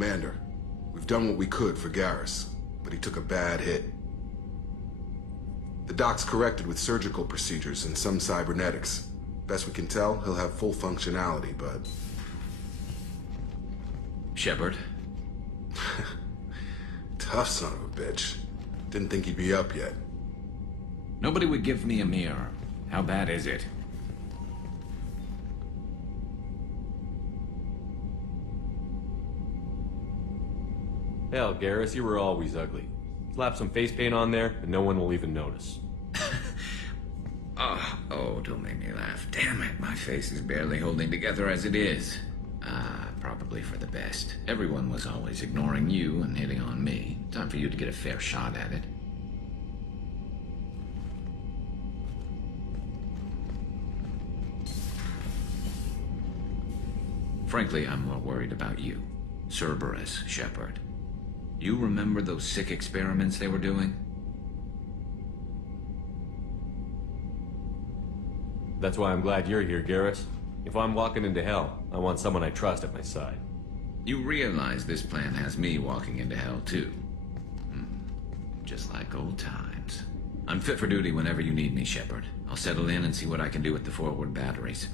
Commander, we've done what we could for Garrus, but he took a bad hit. The doc's corrected with surgical procedures and some cybernetics. Best we can tell, he'll have full functionality, but... Shepard? Tough son of a bitch. Didn't think he'd be up yet. Nobody would give me a mirror. How bad is it? Hell, Garrus, you were always ugly. Slap some face paint on there, and no one will even notice. Oh, don't make me laugh. Damn it, my face is barely holding together as it is. Probably for the best. Everyone was always ignoring you and hitting on me. Time for you to get a fair shot at it. Frankly, I'm more worried about you. Cerberus, Shepard. You remember those sick experiments they were doing? That's why I'm glad you're here, Garrus. If I'm walking into hell, I want someone I trust at my side. You realize this plan has me walking into hell, too. Just like old times. I'm fit for duty whenever you need me, Shepard. I'll settle in and see what I can do with the forward batteries.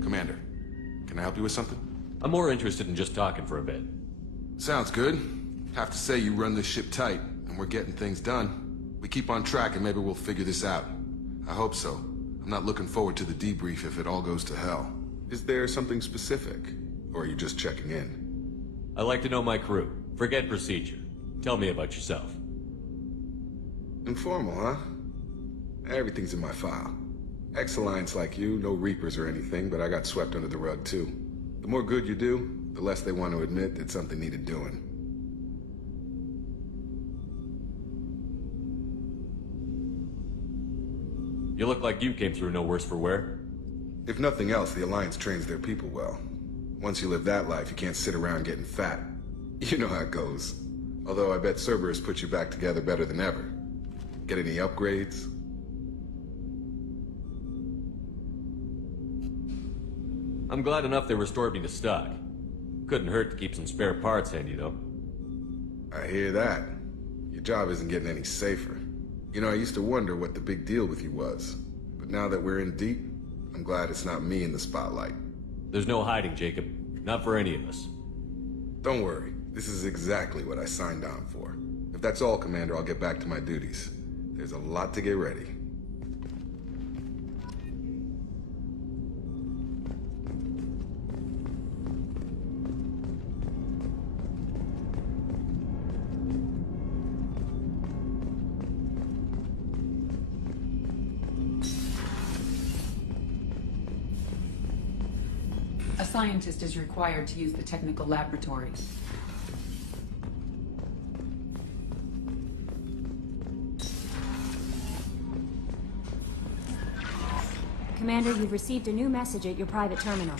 Commander, can I help you with something? I'm more interested in just talking for a bit. Sounds good. Have to say you run this ship tight, and we're getting things done. We keep on track and maybe we'll figure this out. I hope so. I'm not looking forward to the debrief if it all goes to hell. Is there something specific? Or are you just checking in? I like to know my crew. Forget procedure. Tell me about yourself. Informal, huh? Everything's in my file. Ex-Alliance like you, no Reapers or anything, but I got swept under the rug too. The more good you do, the less they want to admit that something needed doing. You look like you came through no worse for wear. If nothing else, the Alliance trains their people well. Once you live that life, you can't sit around getting fat. You know how it goes. Although I bet Cerberus put you back together better than ever. Get any upgrades? I'm glad enough they restored me to stock. Couldn't hurt to keep some spare parts handy, though. I hear that. Your job isn't getting any safer. You know, I used to wonder what the big deal with you was. But now that we're in deep, I'm glad it's not me in the spotlight. There's no hiding, Jacob. Not for any of us. Don't worry. This is exactly what I signed on for. If that's all, Commander, I'll get back to my duties. There's a lot to get ready. A scientist is required to use the technical laboratory. Commander, you've received a new message at your private terminal.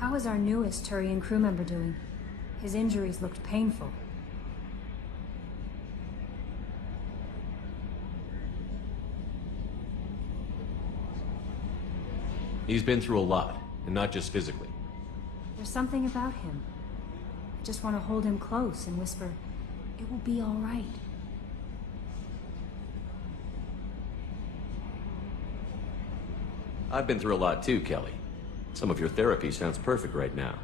How is our newest Turian crew member doing? His injuries looked painful. He's been through a lot, and not just physically. There's something about him. I just want to hold him close and whisper, "It will be all right." I've been through a lot too, Kelly. Some of your therapy sounds perfect right now.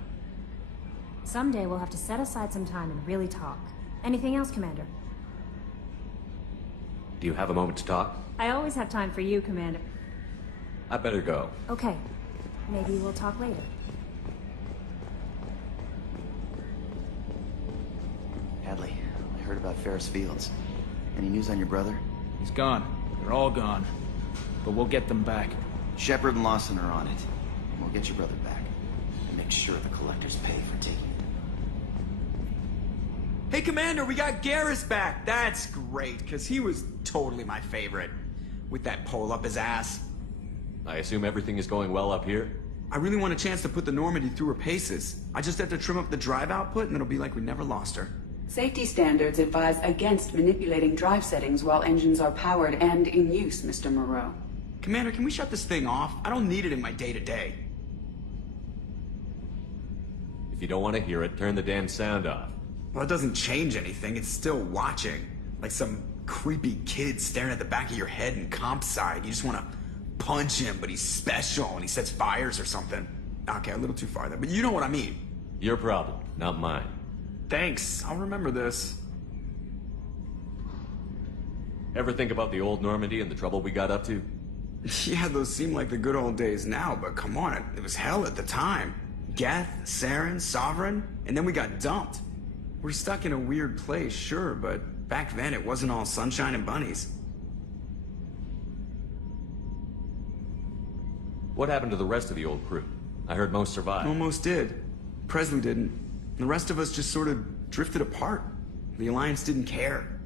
Someday we'll have to set aside some time and really talk. Anything else, Commander? Do you have a moment to talk? I always have time for you, Commander. I better go. Okay. Maybe we'll talk later. Hadley, I heard about Ferris Fields. Any news on your brother? He's gone. They're all gone. But we'll get them back. Shepard and Lawson are on it. And we'll get your brother back. And make sure the collectors pay for taking it. Hey, Commander, we got Garrus back. That's great, because he was totally my favorite. With that pole up his ass. I assume everything is going well up here? I really want a chance to put the Normandy through her paces. I just have to trim up the drive output, and it'll be like we never lost her. Safety standards advise against manipulating drive settings while engines are powered and in use, Mr. Moreau. Commander, can we shut this thing off? I don't need it in my day-to-day. If you don't want to hear it, turn the damn sound off. Well, it doesn't change anything. It's still watching. Like some creepy kid staring at the back of your head in comp side. You just want to punch him, but he's special and he sets fires or something. Okay, a little too far there, but you know what I mean. Your problem, not mine. Thanks, I'll remember this. Ever think about the old Normandy and the trouble we got up to? Yeah, those seem like the good old days now, but come on, it was hell at the time. Geth, Saren, Sovereign, and then we got dumped. We're stuck in a weird place, sure, but back then it wasn't all sunshine and bunnies. What happened to the rest of the old crew? I heard most survived. Almost did. Presley didn't. The rest of us just sort of drifted apart. The Alliance didn't care.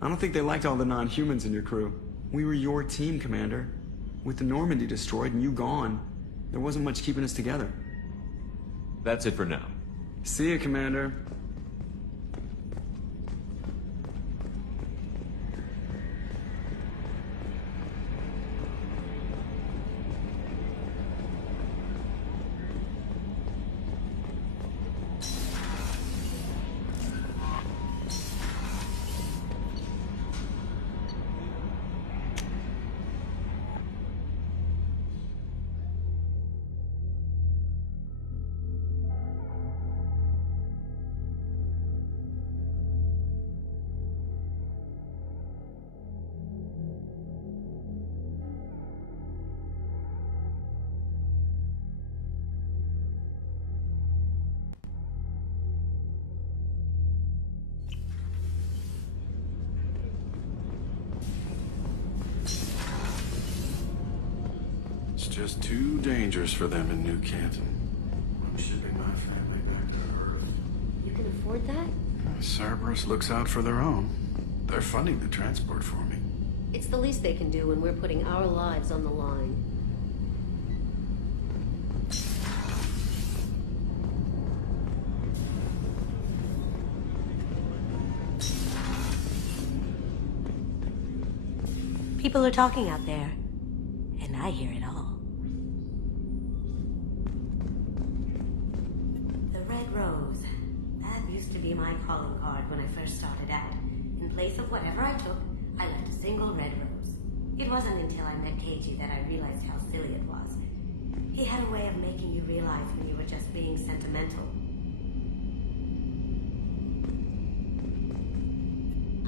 I don't think they liked all the non-humans in your crew. We were your team, Commander. With the Normandy destroyed and you gone, there wasn't much keeping us together. That's it for now. See ya, Commander. It's just too dangerous for them in New Canton. I'm shipping my family back to Earth. You can afford that? Cerberus looks out for their own. They're funding the transport for me. It's the least they can do when we're putting our lives on the line. People are talking out there, and I hear it all. The Red Rose. That used to be my calling card when I first started out. In place of whatever I took, I left a single red rose. It wasn't until I met KG that I realized how silly it was. He had a way of making you realize when you were just being sentimental.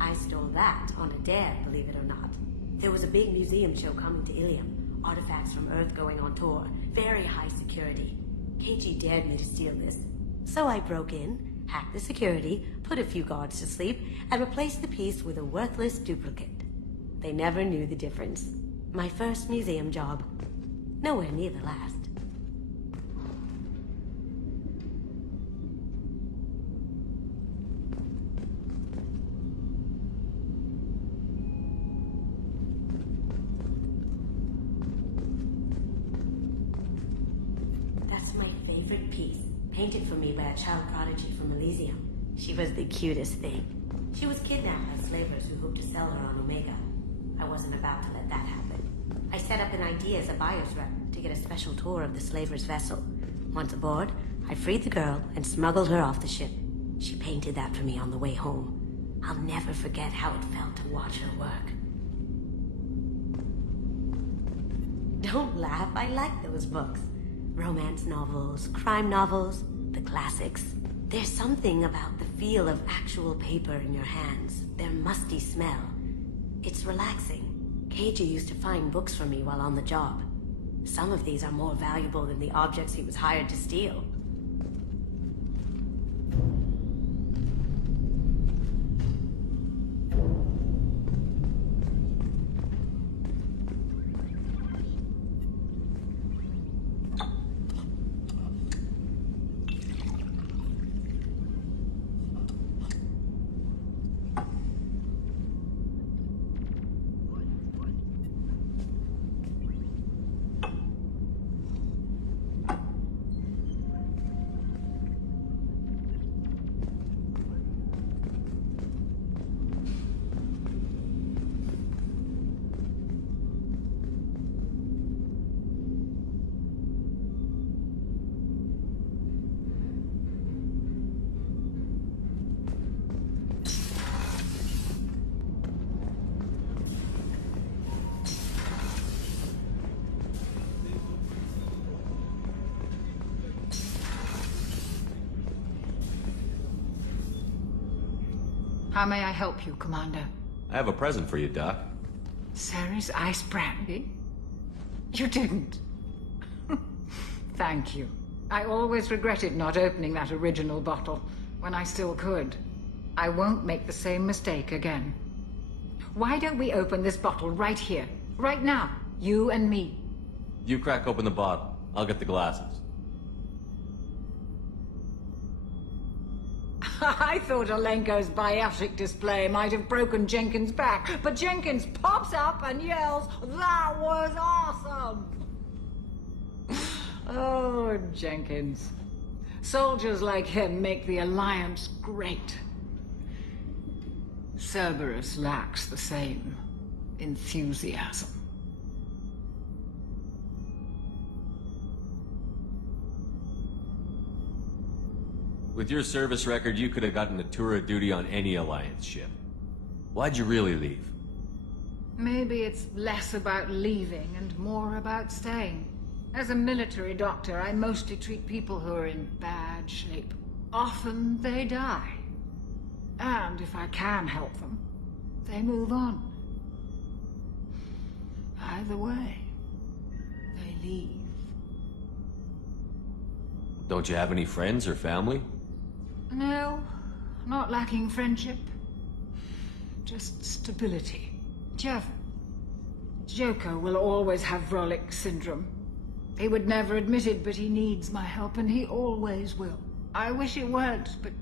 I stole that on a dare, believe it or not. There was a big museum show coming to Ilium. Artifacts from Earth going on tour. Very high security. KG dared me to steal this. So I broke in, hacked the security, put a few guards to sleep, and replaced the piece with a worthless duplicate. They never knew the difference. My first museum job. Nowhere near the last. That's my favorite piece, painted for me by a child prodigy from Elysium. She was the cutest thing. She was kidnapped by slavers who hoped to sell her on Omega. I wasn't about to let that happen. I set up an idea as a buyer's rep to get a special tour of the slaver's vessel. Once aboard, I freed the girl and smuggled her off the ship. She painted that for me on the way home. I'll never forget how it felt to watch her work. Don't laugh, I like those books. Romance novels, crime novels, the classics. There's something about the feel of actual paper in your hands, their musty smell. It's relaxing. Keiji used to find books for me while on the job. Some of these are more valuable than the objects he was hired to steal. How may I help you, Commander? I have a present for you, Doc. Sarah's ice brandy? You didn't. Thank you. I always regretted not opening that original bottle when I still could. I won't make the same mistake again. Why don't we open this bottle right here, right now, you and me? You crack open the bottle. I'll get the glasses. I thought Alenko's biotic display might have broken Jenkins' back, but Jenkins pops up and yells, "That was awesome!" Oh, Jenkins. Soldiers like him make the Alliance great. Cerberus lacks the same enthusiasm. With your service record, you could have gotten a tour of duty on any Alliance ship. Why'd you really leave? Maybe it's less about leaving and more about staying. As a military doctor, I mostly treat people who are in bad shape. Often they die. And if I can help them, they move on. Either way, they leave. Don't you have any friends or family? No, not lacking friendship. Just stability. Jeff, Joker will always have Vrolic syndrome. He would never admit it, but he needs my help, and he always will. I wish it weren't, but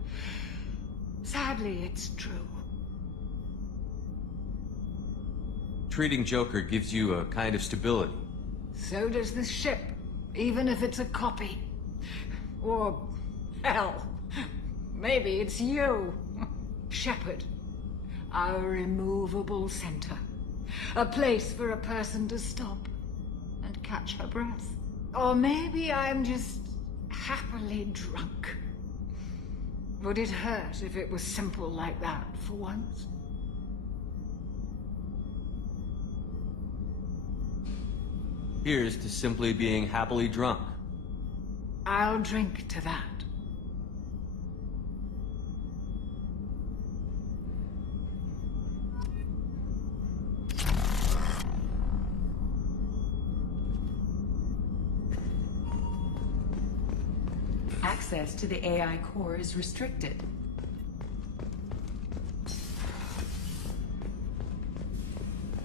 sadly, it's true. Treating Joker gives you a kind of stability. So does this ship, even if it's a copy. Or, hell, maybe it's you, Shepard. Our immovable center. A place for a person to stop and catch her breath. Or maybe I'm just happily drunk. Would it hurt if it was simple like that for once? Here's to simply being happily drunk. I'll drink to that. Access to the AI core is restricted.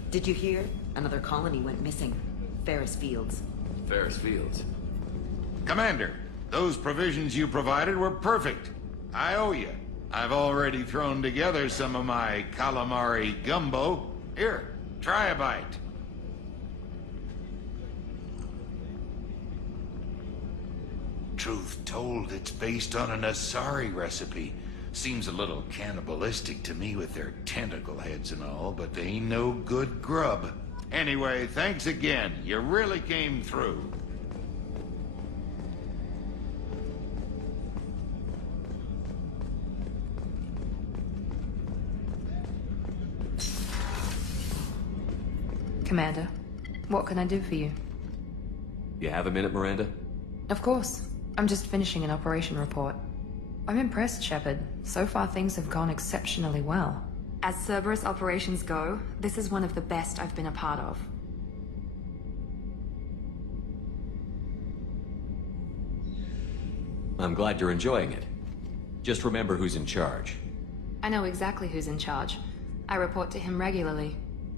Did you hear? Another colony went missing. Ferris Fields. Ferris Fields. Commander, those provisions you provided were perfect. I owe you. I've already thrown together some of my calamari gumbo. Here, try a bite. truth told, it's based on an Asari recipe. Seems a little cannibalistic to me with their tentacle heads and all, but they ain't no good grub. Anyway, thanks again. You really came through. Commander, what can I do for you? You have a minute, Miranda? Of course. I'm just finishing an operation report. I'm impressed, Shepard. So far things have gone exceptionally well. As Cerberus operations go, this is one of the best I've been a part of. I'm glad you're enjoying it. Just remember who's in charge. I know exactly who's in charge. I report to him regularly.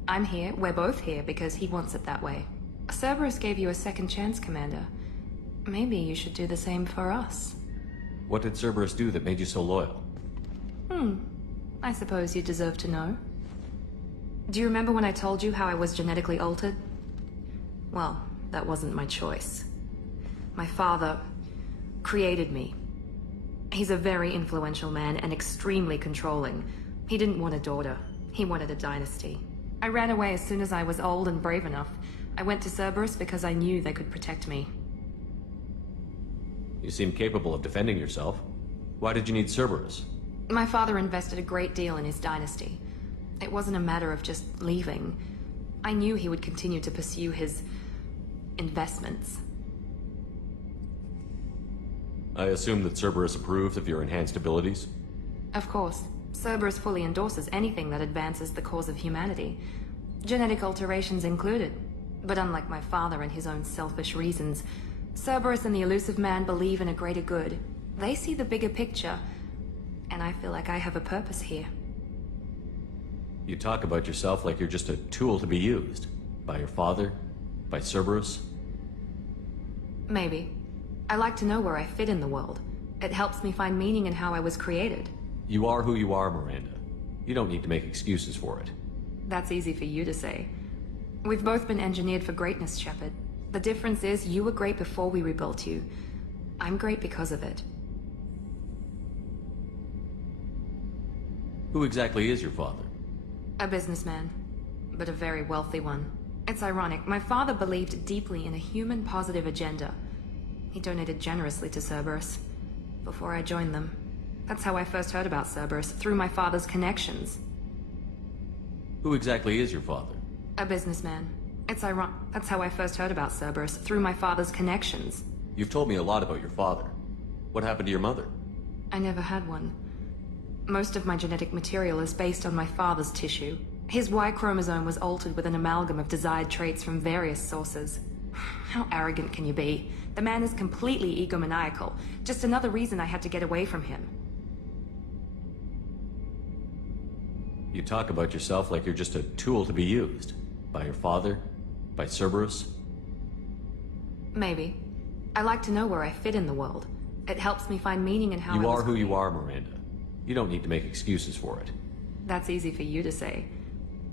I'm here, we're both here, because he wants it that way. Cerberus gave you a second chance, Commander. Maybe you should do the same for us. What did Cerberus do that made you so loyal? I suppose you deserve to know. Do you remember when I told you how I was genetically altered? Well, that wasn't my choice. My father created me. He's a very influential man and extremely controlling. He didn't want a daughter. He wanted a dynasty. I ran away as soon as I was old and brave enough. I went to Cerberus because I knew they could protect me. You seem capable of defending yourself. Why did you need Cerberus? My father invested a great deal in his dynasty. It wasn't a matter of just leaving. I knew he would continue to pursue his investments. I assume that Cerberus approved of your enhanced abilities? Of course. Cerberus fully endorses anything that advances the cause of humanity. Genetic alterations included. But unlike my father and his own selfish reasons, Cerberus and the Elusive Man believe in a greater good. They see the bigger picture, and I feel like I have a purpose here. You talk about yourself like you're just a tool to be used. By your father? By Cerberus? Maybe. I like to know where I fit in the world. It helps me find meaning in how I was created. You are who you are, Miranda. You don't need to make excuses for it. That's easy for you to say. We've both been engineered for greatness, Shepard. The difference is you were great before we rebuilt you. I'm great because of it. Who exactly is your father? A businessman, but a very wealthy one. It's ironic, my father believed deeply in a human-positive agenda. He donated generously to Cerberus before I joined them. That's how I first heard about Cerberus, through my father's connections. Who exactly is your father? A businessman. It's ironic. That's how I first heard about Cerberus, through my father's connections. You've told me a lot about your father. What happened to your mother? I never had one. Most of my genetic material is based on my father's tissue. His Y chromosome was altered with an amalgam of desired traits from various sources. How arrogant can you be? The man is completely egomaniacal. Just another reason I had to get away from him. You talk about yourself like you're just a tool to be used. By your father? By Cerberus? Maybe. I like to know where I fit in the world. It helps me find meaning in how You I are was who you are, Miranda. You don't need to make excuses for it. That's easy for you to say.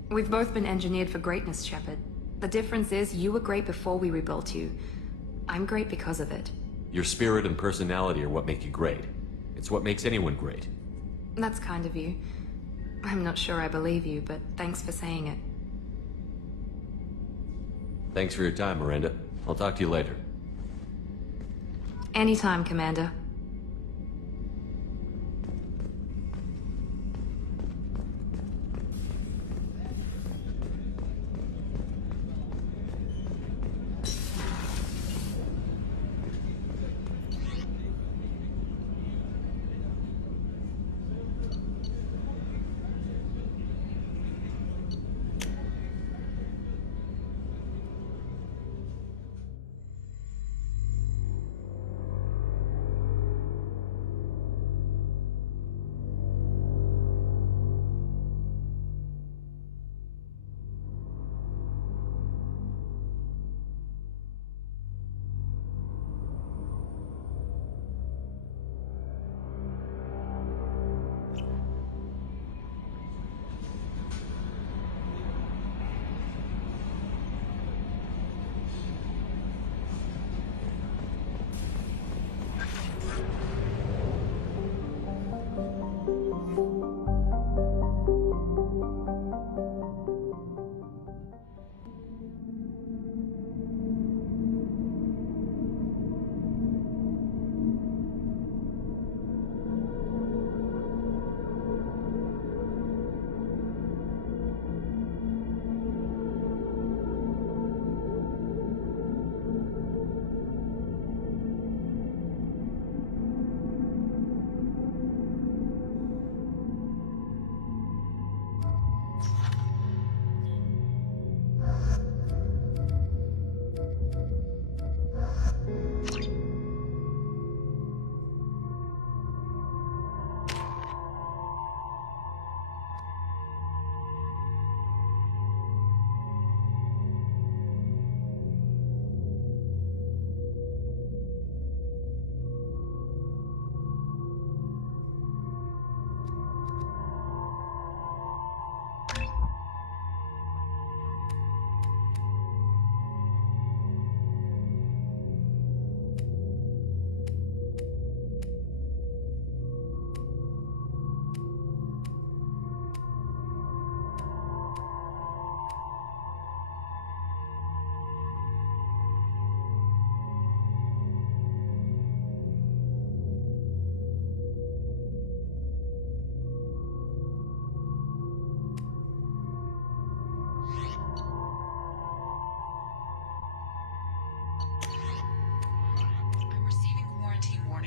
We've both been engineered for greatness, Shepard. The difference is you were great before we rebuilt you. I'm great because of it. Your spirit and personality are what make you great. It's what makes anyone great. That's kind of you. I'm not sure I believe you, but thanks for saying it. Thanks for your time, Miranda. I'll talk to you later. Anytime, Commander.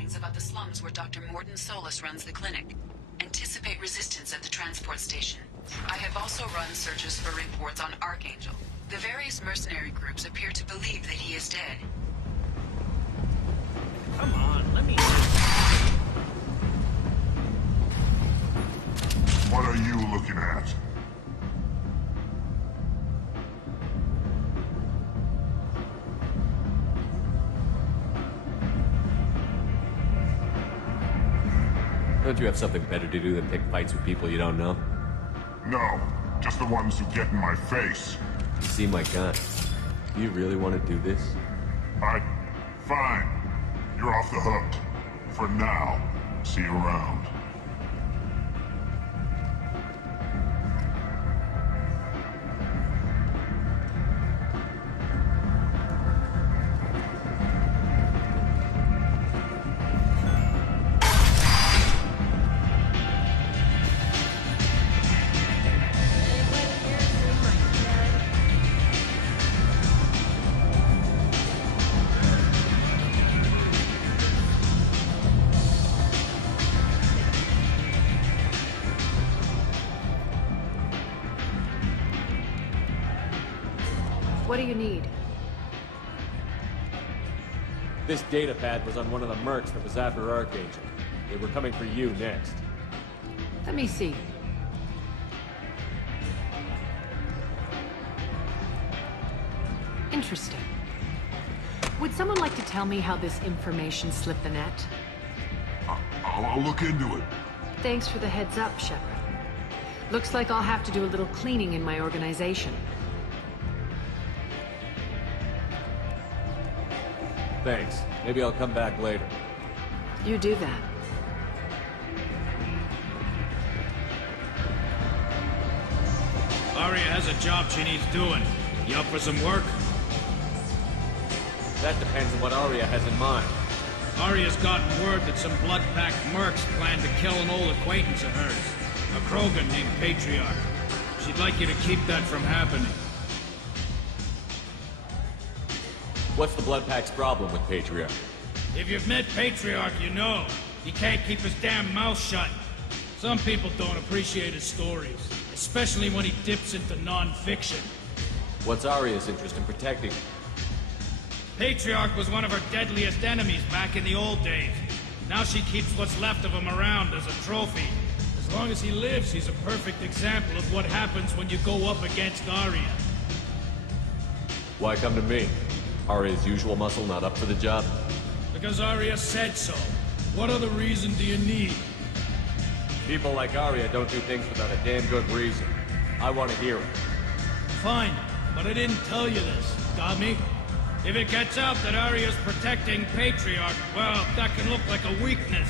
warnings about the slums where Dr. Morden Solus runs the clinic. Anticipate resistance at the transport station. I have also run searches for reports on Archangel. The various mercenary groups appear to believe that he is dead. Come on, let me... What are you looking at? Don't you have something better to do than pick fights with people you don't know? No, just the ones who get in my face. You seem my kind. Do you really want to do this? Fine. You're off the hook. For now. See you around. What do you need? This data pad was on one of the mercs that was after Archangel. They were coming for you next. Let me see. Interesting. Would someone like to tell me how this information slipped the net? I'll look into it. Thanks for the heads up, Shepard. Looks like I'll have to do a little cleaning in my organization. Thanks. Maybe I'll come back later. You do that. Aria has a job she needs doing. You up for some work? That depends on what Aria has in mind. Aria's gotten word that some blood-packed mercs plan to kill an old acquaintance of hers. A Krogan named Patriarch. She'd like you to keep that from happening. What's the Bloodpack's problem with Patriarch? If you've met Patriarch, you know. He can't keep his damn mouth shut. Some people don't appreciate his stories, especially when he dips into non-fiction. What's Aria's interest in protecting him? Patriarch was one of her deadliest enemies back in the old days. Now she keeps what's left of him around as a trophy. As long as he lives, he's a perfect example of what happens when you go up against Aria. Why come to me? Aria's usual muscle not up for the job? Because Aria said so. What other reason do you need? People like Aria don't do things without a damn good reason. I want to hear it. Fine, but I didn't tell you this, got me? If it gets out that Aria's protecting Patriarch, well, that can look like a weakness.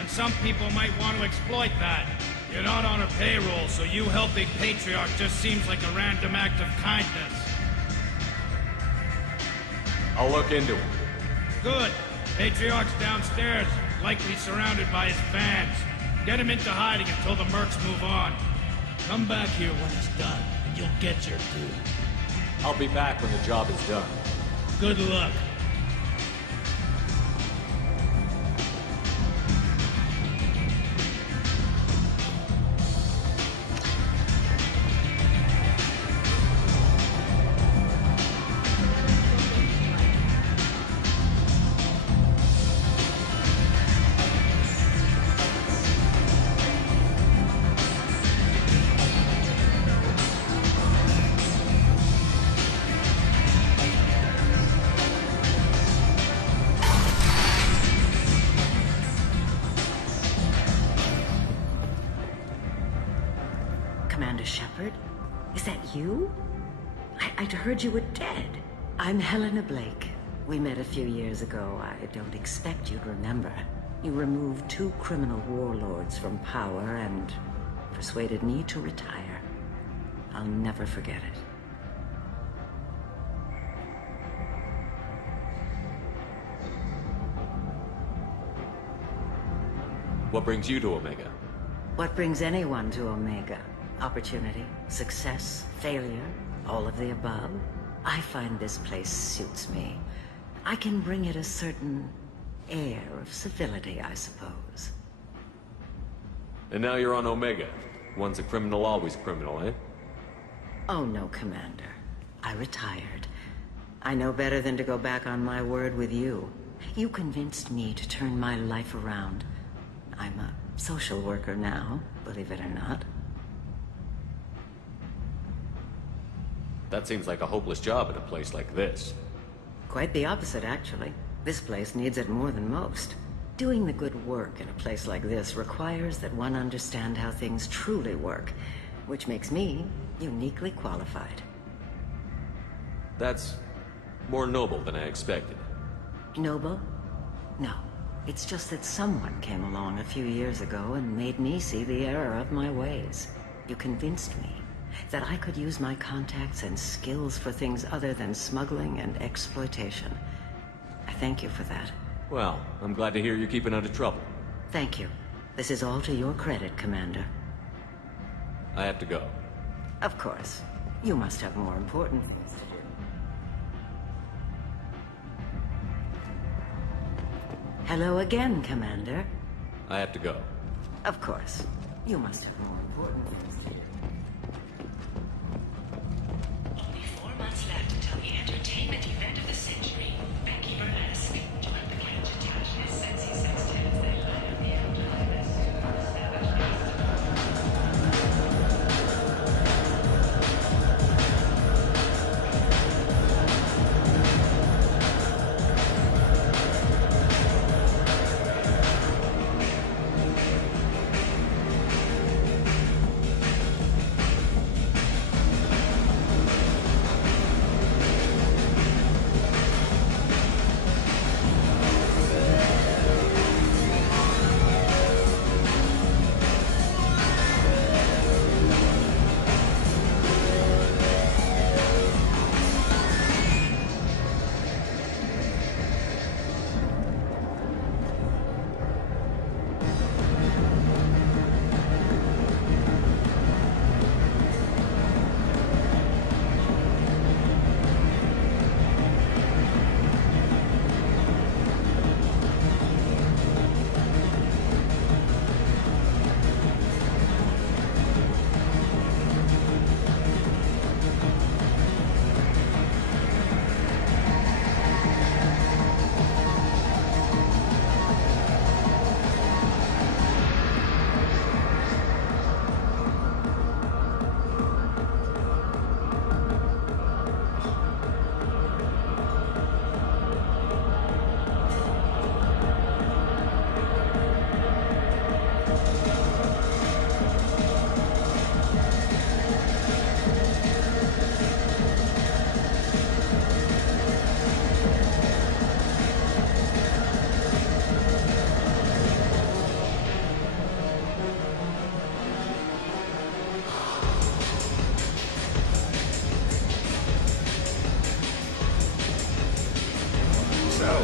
And some people might want to exploit that. You're not on her payroll, so you helping Patriarch just seems like a random act of kindness. I'll look into it. Good. Patriarch's downstairs, likely surrounded by his fans. Get him into hiding until the mercs move on. Come back here when it's done, and you'll get your due. I'll be back when the job is done. Good luck. Commander Shepard? Is that you? I'd heard you were dead. I'm Helena Blake. We met a few years ago. I don't expect you'd remember. You removed 2 criminal warlords from power and persuaded me to retire. I'll never forget it. What brings you to Omega? What brings anyone to Omega? Opportunity, success, failure, all of the above. I find this place suits me. I can bring it a certain air of civility, I suppose. And now you're on Omega. Once a criminal, always criminal, eh? Oh no, Commander. I retired. I know better than to go back on my word with you. You convinced me to turn my life around. I'm a social worker now, believe it or not. That seems like a hopeless job in a place like this. Quite the opposite, actually. This place needs it more than most. Doing the good work in a place like this requires that one understand how things truly work, which makes me uniquely qualified. That's more noble than I expected. Noble? No. It's just that someone came along a few years ago and made me see the error of my ways. You convinced me that I could use my contacts and skills for things other than smuggling and exploitation. I thank you for that. Well, I'm glad to hear you're keeping out of trouble. Thank you. This is all to your credit, Commander. I have to go. Of course. You must have more important things to do. Hello again, Commander. I have to go. Of course. You must have more important things to do. Only 4 months left until the entertainment event of the century. Becky Burlesque. Join the catch attached as sexy sex tales that line up the anonymous.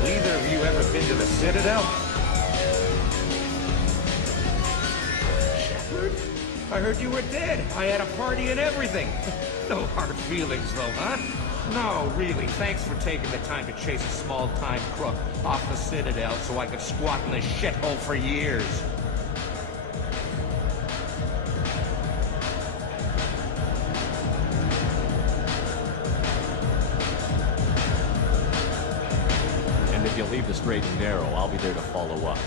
Either of you ever been to the Citadel? Shepard? I heard you were dead. I had a party and everything. No hard feelings, though, huh? No, really. Thanks for taking the time to chase a small-time crook off the Citadel so I could squat in this shithole for years. If you'll leave the straight and narrow, I'll be there to follow up.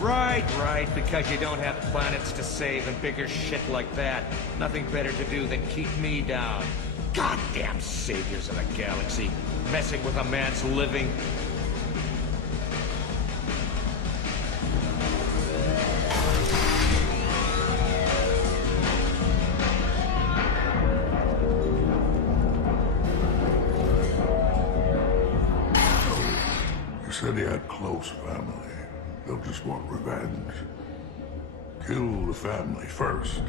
Right, because you don't have planets to save and bigger shit like that. Nothing better to do than keep me down. Goddamn saviors of the galaxy, messing with a man's living. Said he had close family. They'll just want revenge. Kill the family first,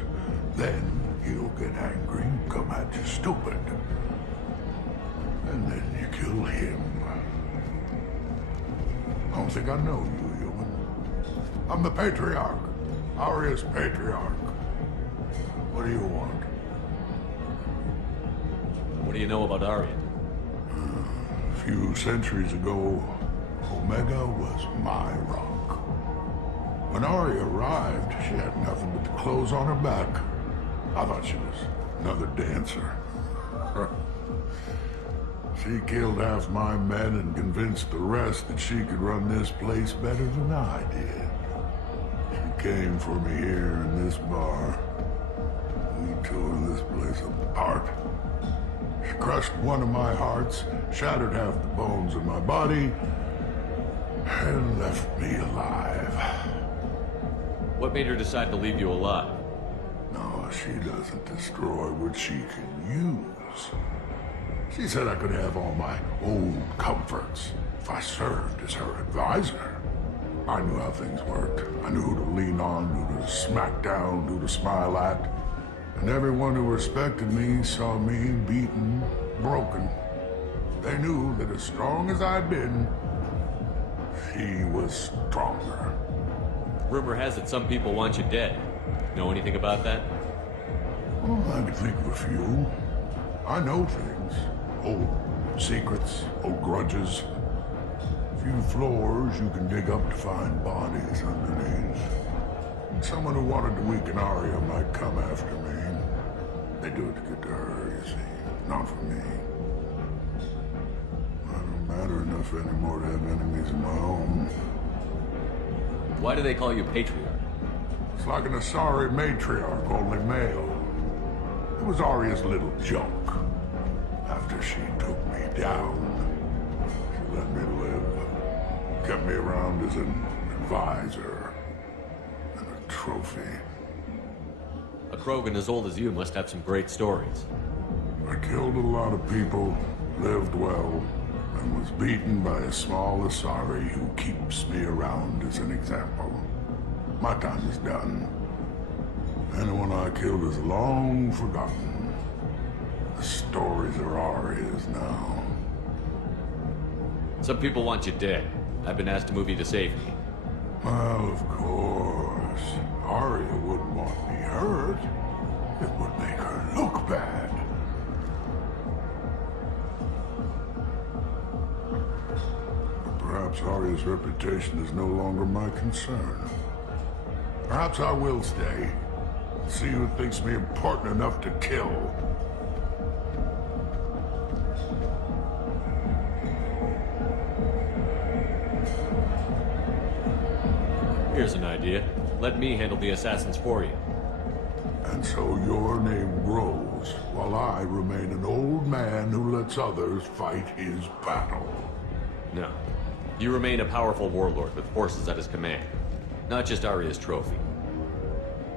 then he'll get angry and come at you stupid. And then you kill him. I don't think I know you, human. I'm the Patriarch. Aria's Patriarch. What do you want? What do you know about Aria? A few centuries ago, Omega was my rock. When Arya arrived, she had nothing but the clothes on her back. I thought she was another dancer. She killed half my men and convinced the rest that she could run this place better than I did. She came for me here in this bar. We tore this place apart. She crushed one of my hearts, shattered half the bones in my body, and left me alive. What made her decide to leave you alive? No, she doesn't destroy what she can use. She said I could have all my old comforts if I served as her advisor. I knew how things worked. I knew who to lean on, who to smack down, who to smile at. And everyone who respected me saw me beaten, broken. They knew that as strong as I'd been, she was stronger. Rumor has it some people want you dead. Know anything about that? Well, I can think of a few. I know things. Old secrets, old grudges. A few floors you can dig up to find bodies underneath. Someone who wanted to weaken Arya might come after me. They do it to get to her, you see. Not for me. I don't matter enough anymore to have enemies of my own. Why do they call you Patriarch? It's like an Asari matriarch, only male. It was Arya's little joke. After she took me down, she let me live. Kept me around as an advisor and a trophy. A Krogan as old as you must have some great stories. I killed a lot of people, lived well, and was beaten by a small Asari who keeps me around as an example. My time is done. Anyone I killed is long forgotten. The stories are Arya's now. Some people want you dead. I've been asked to move you to safety. Well, of course. Arya wouldn't want me hurt. It would make her look bad. But perhaps Arya's reputation is no longer my concern. Perhaps I will stay. See who thinks me important enough to kill. Here's an idea. Let me handle the assassins for you. And so your name grows, while I remain an old man who lets others fight his battle. No. You remain a powerful warlord with forces at his command. Not just Arya's trophy.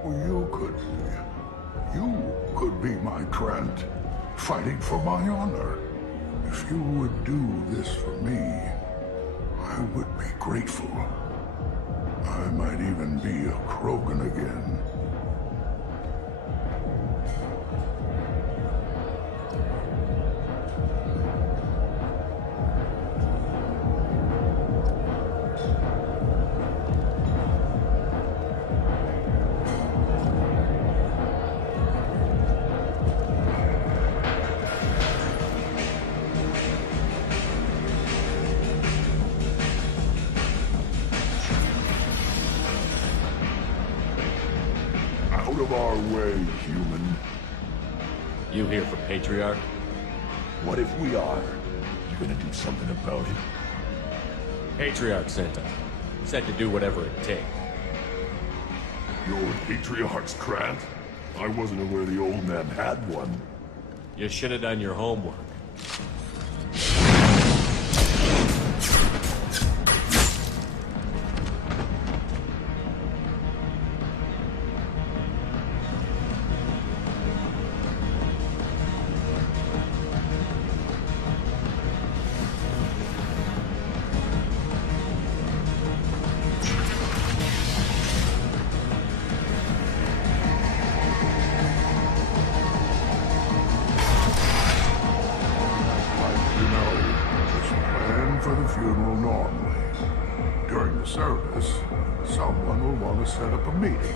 Well, you could be my Trent, fighting for my honor. If you would do this for me, I would be grateful. I might even be a Krogan again. Out of our way, human. You here for Patriarch? What if we are? You gonna do something about it? Patriarch sent us. Said to do whatever it takes. Your Patriarch's Grant? I wasn't aware the old man had one. You should have done your homework. For the funeral normally. During the service, someone will want to set up a meeting.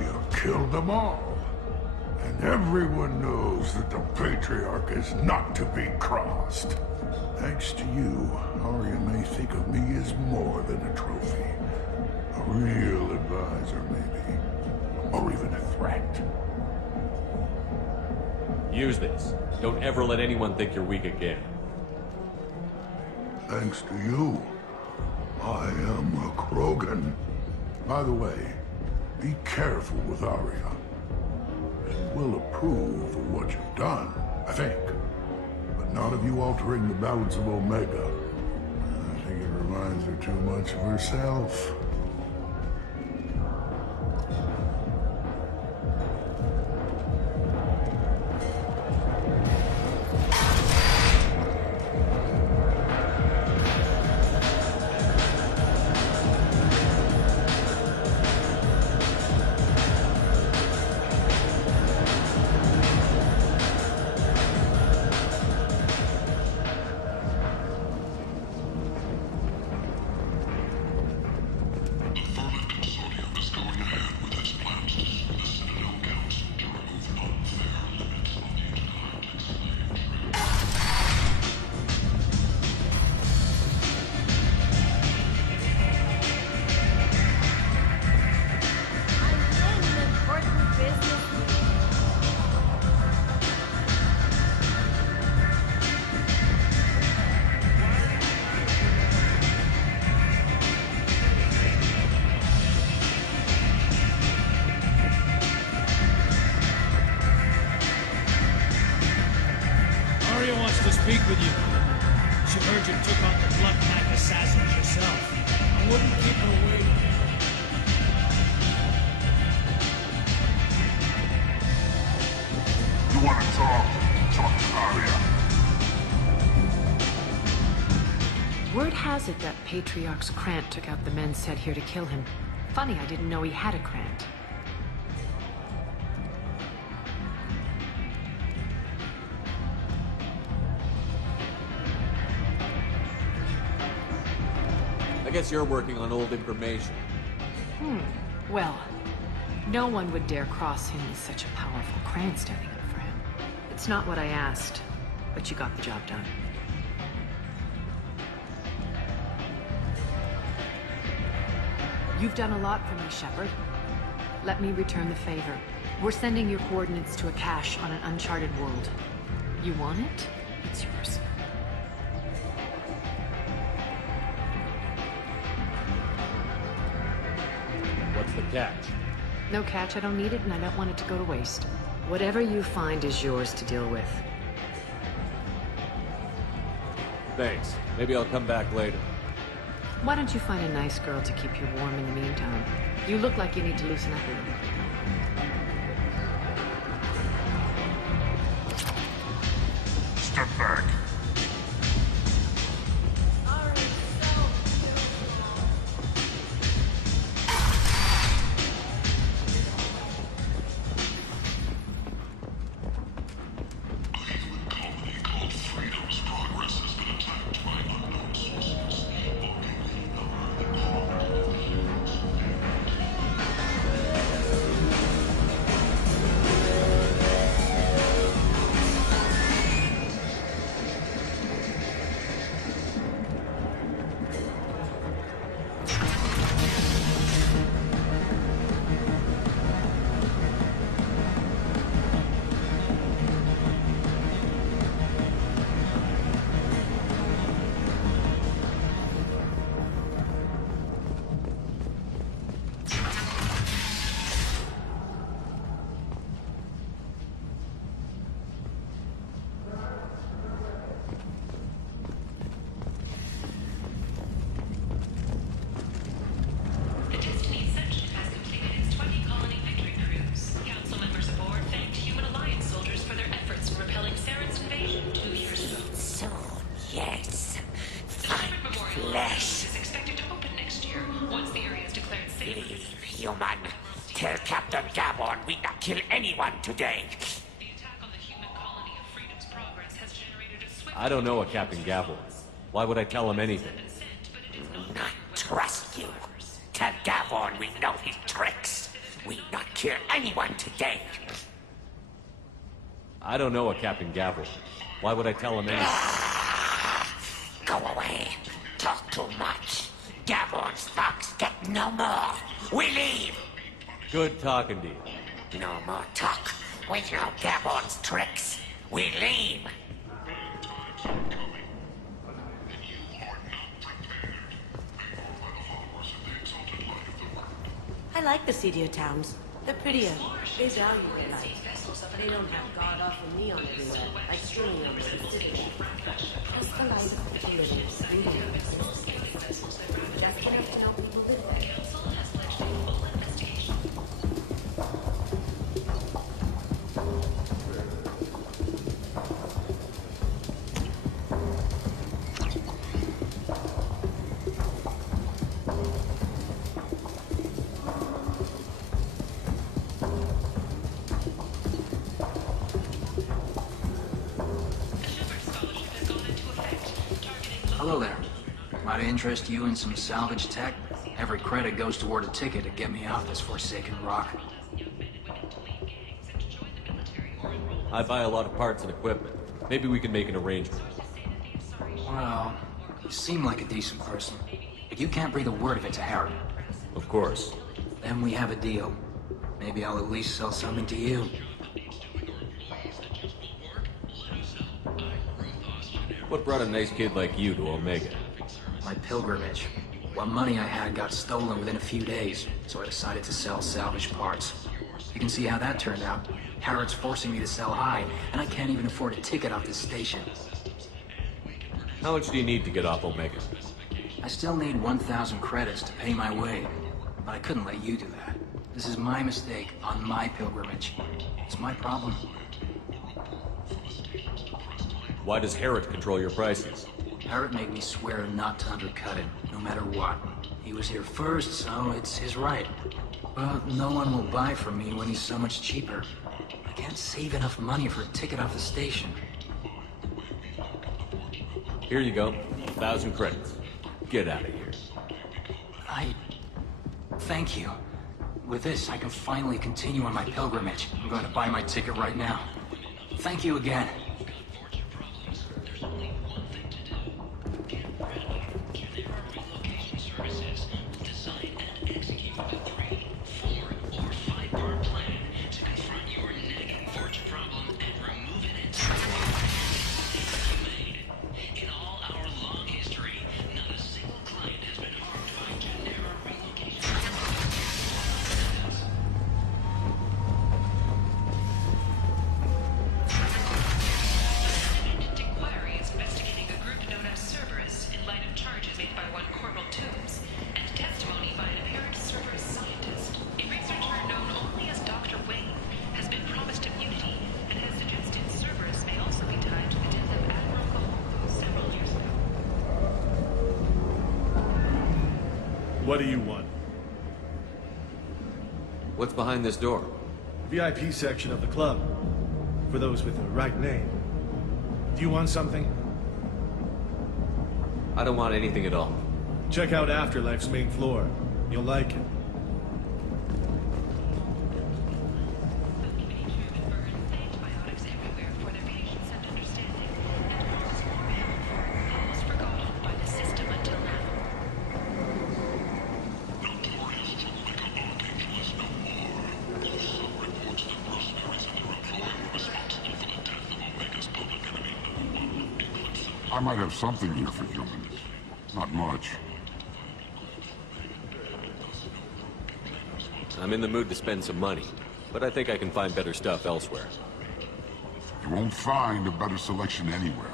You killed them all. And everyone knows that the Patriarch is not to be crossed. Thanks to you, Arya may think of me as more than a trophy. A real advisor, maybe. Or even a threat. Use this. Don't ever let anyone think you're weak again. Thanks to you, I am a Krogan. By the way, be careful with Arya. She will approve of what you've done, I think. But not of you altering the balance of Omega. I think it reminds her too much of herself. Speak with you. She heard you took out the Blood Pack assassins yourself. I wouldn't keep her waiting. You want to talk? Talk to Arya. Word has it that Patriarch's Krant took out the men sent here to kill him. Funny, I didn't know he had a Krant. I guess you're working on old information. Well, no one would dare cross him with such a powerful Krant standing up for him. It's not what I asked, but you got the job done. You've done a lot for me, Shepard. Let me return the favor. We're sending your coordinates to a cache on an uncharted world. You want it? It's yours. What's the catch? No catch, I don't need it, and I don't want it to go to waste. Whatever you find is yours to deal with. Thanks. Maybe I'll come back later. Why don't you find a nice girl to keep you warm in the meantime? You look like you need to loosen up a little. Step back. Human, tell Captain Gavon we not kill anyone today. I don't know a Captain Gavon. Why would I tell him anything? Not trust you. Tell Gavon we know his tricks. We not kill anyone today. I don't know a Captain Gavon. Why would I tell him anything? Go away. too much. Gabon's thugs get no more. We leave. Good talking to you. No more talk. We know Gabon's tricks. We leave. I like the seedier towns. They're prettier. They value their life. They don't have God offer neon everywhere, like stringing on the city. Just the light of the living, breathing. Just enough to know people live there. Hello there. Might I interest you in some salvage tech? Every credit goes toward a ticket to get me off this forsaken rock. I buy a lot of parts and equipment. Maybe we can make an arrangement. Well, you seem like a decent person, but you can't breathe a word of it to Harry. Of course. Then we have a deal. Maybe I'll at least sell something to you. What brought a nice kid like you to Omega? My pilgrimage. What money I had got stolen within a few days, so I decided to sell salvaged parts. You can see how that turned out. Harrod's forcing me to sell high, and I can't even afford a ticket off this station. How much do you need to get off Omega? I still need 1,000 credits to pay my way, but I couldn't let you do that. This is my mistake on my pilgrimage. It's my problem. Why does Harrod control your prices? Harrod made me swear not to undercut him, no matter what. He was here first, so it's his right. But no one will buy from me when he's so much cheaper. I can't save enough money for a ticket off the station. Here you go. 1,000 credits. Get out of here. Thank you. With this, I can finally continue on my pilgrimage. I'm going to buy my ticket right now. Thank you again. What do you want? What's behind this door? VIP section of the club. For those with the right name. Do you want something? I don't want anything at all. Check out Afterlife's main floor. You'll like it. I might have something here for humans. Not much. I'm in the mood to spend some money, but I think I can find better stuff elsewhere. You won't find a better selection anywhere.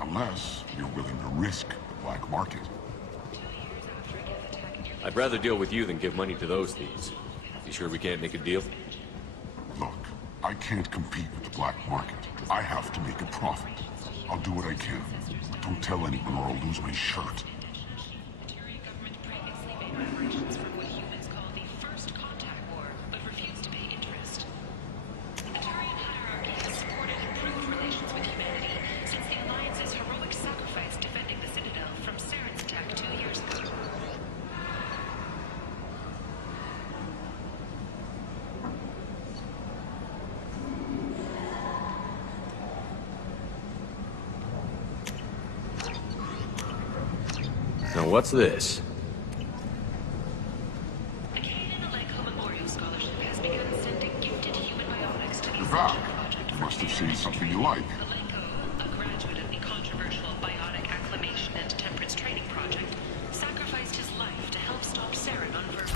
Unless you're willing to risk the black market. I'd rather deal with you than give money to those thieves. You sure we can't make a deal? Look, I can't compete with the black market. I have to make a profit. I'll do what I can, but don't tell anyone or I'll lose my shirt. what's this? You're back. You must have seen something you like. A graduate of the controversial biotic acclimation and temperance training project, sacrificed his life to help stop Saren on Vermont.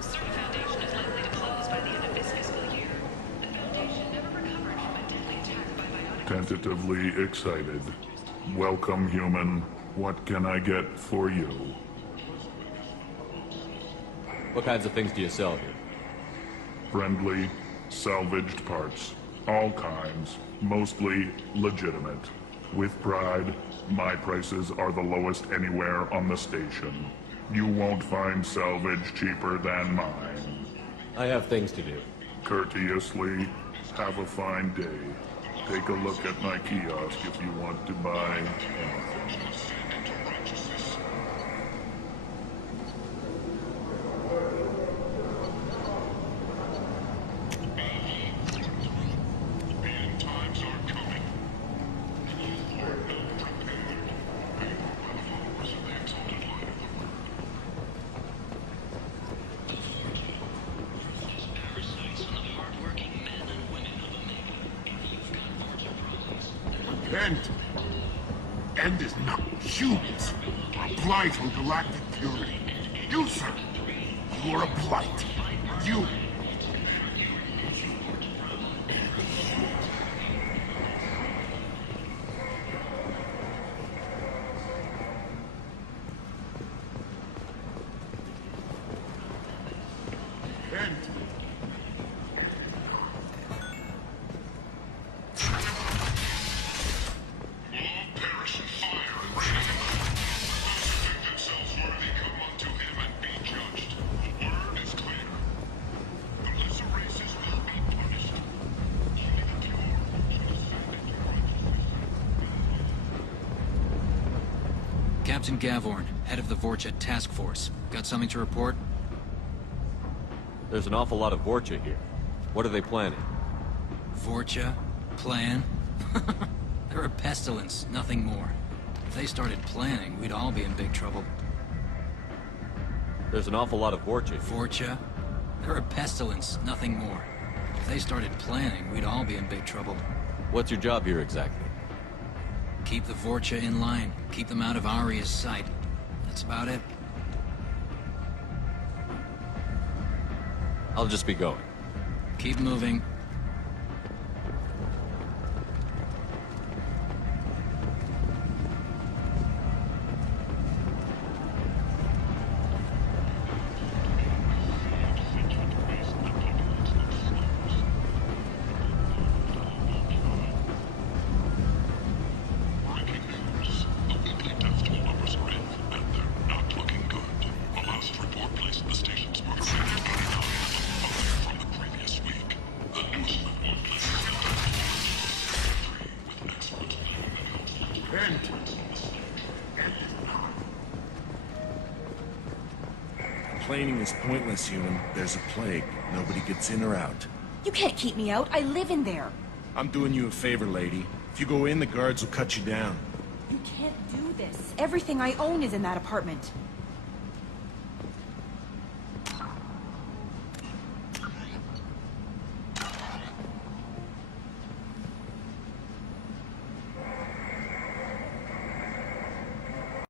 CERN Foundation is likely to close by the end of this fiscal year. The Foundation never recovered from a deadly attack by biotic... Tentatively excited. Welcome, human. What can I get for you? What kinds of things do you sell here? Friendly, salvaged parts. All kinds. Mostly legitimate. With pride, my prices are the lowest anywhere on the station. You won't find salvage cheaper than mine. I have things to do. Courteously, have a fine day. Take a look at my kiosk if you want to buy anything. End is not humans. Blight from galactic purity. You, sir, you are a blight. You. End. Captain Gavorn, head of the Vorcha Task Force. Got something to report? There's an awful lot of Vorcha here. What are they planning? Vorcha? Plan? They're a pestilence, nothing more. If they started planning, we'd all be in big trouble. There's an awful lot of Vorcha here. Vorcha? They're a pestilence, nothing more. If they started planning, we'd all be in big trouble. What's your job here exactly? Keep the Vorcha in line. Keep them out of Aria's sight. That's about it. I'll just be going. Keep moving. Complaining is pointless, human. There's a plague. Nobody gets in or out. You can't keep me out. I live in there. I'm doing you a favor, lady. If you go in, the guards will cut you down. You can't do this. Everything I own is in that apartment.